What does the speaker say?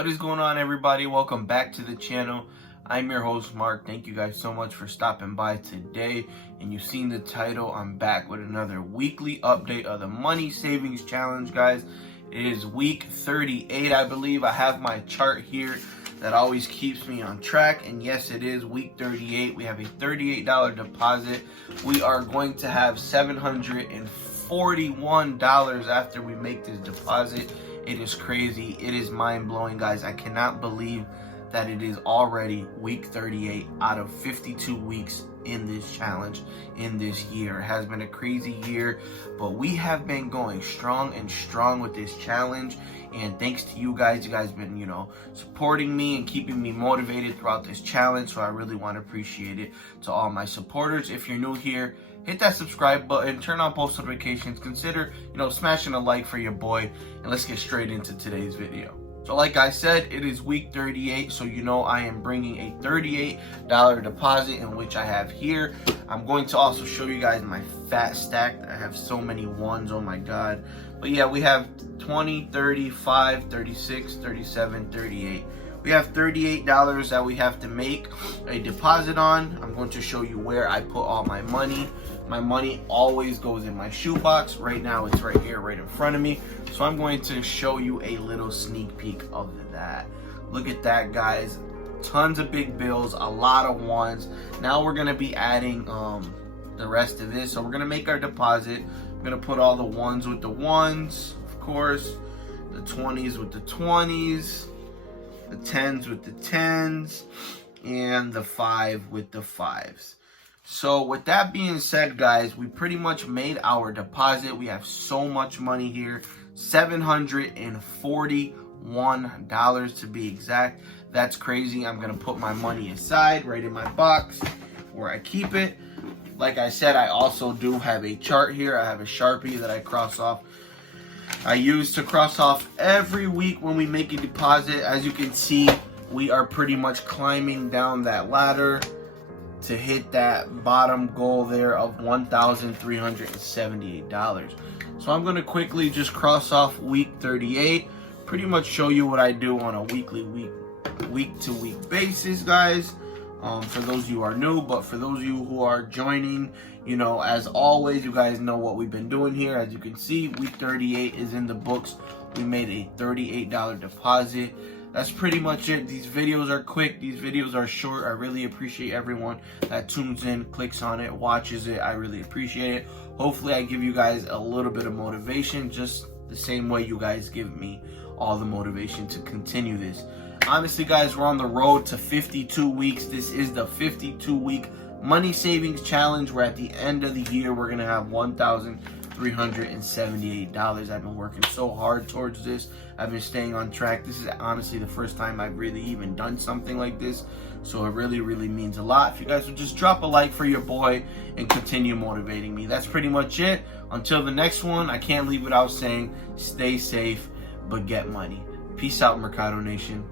What is going on, everybody? Welcome back to the channel. I'm your host, Mark. Thank you guys so much for stopping by today. And you've seen the title. I'm back with another weekly update of the Money Savings Challenge, guys. It is week 38, I believe. I have my chart here that always keeps me on track. And yes, it is week 38. We have a $38 deposit. We are going to have $741 after we make this deposit. It is crazy. It is mind-blowing, guys. I cannot believe that it is already week 38 out of 52 weeks in this challenge in this year. It has been a crazy year, but we have been going strong and strong with this challenge. And thanks to you guys have been, supporting me and keeping me motivated throughout this challenge. So I really want to appreciate it to all my supporters. If you're new here, hit that subscribe button, turn on post notifications, consider, smashing a like for your boy, and let's get straight into today's video. So like I said, it is week 38, so I am bringing a $38 deposit, in which I have here. I'm going to also show you guys my fat stack. I have so many ones, oh my god. But yeah, we have 20, 35, 36, 37, 38. We have $38 that we have to make a deposit on. I'm going to show you where I put all my money. My money always goes in my shoebox. Right now it's right here, right in front of me. So I'm going to show you a little sneak peek of that. Look at that, guys. Tons of big bills, a lot of ones. Now we're gonna be adding the rest of this. So we're gonna make our deposit. I'm gonna put all the ones with the ones, of course, the 20s with the 20s, the 10s with the 10s, and the 5 with the 5s. So with that being said, guys, we pretty much made our deposit. We have so much money here, $741 to be exact. That's crazy. I'm gonna put my money aside right in my box where I keep it. Like I said, I also do have a chart here. I have a Sharpie that I cross off. I use to cross off every week when we make a deposit. As you can see, we are pretty much climbing down that ladder to hit that bottom goal there of $1,378. So I'm going to quickly just cross off week 38, pretty much show you what I do on a week-to-week basis, guys. For those of you who are new, but for those of you who are joining, as always, you guys know what we've been doing here. As you can see, week 38 is in the books. We made a $38 deposit. That's pretty much it. These videos are quick. These videos are short. I really appreciate everyone that tunes in, clicks on it, watches it. I really appreciate it. Hopefully I give you guys a little bit of motivation, just the same way you guys give me all the motivation to continue this. Honestly, guys, we're on the road to 52 weeks. This is the 52-week money savings challenge, where at the end of the year, we're going to have $1,378. I've been working so hard towards this. I've been staying on track. This is honestly the first time I've really even done something like this. So it really, really means a lot. If you guys would just drop a like for your boy and continue motivating me. That's pretty much it. Until the next one, I can't leave without saying, stay safe, but get money. Peace out, Mercado Nation.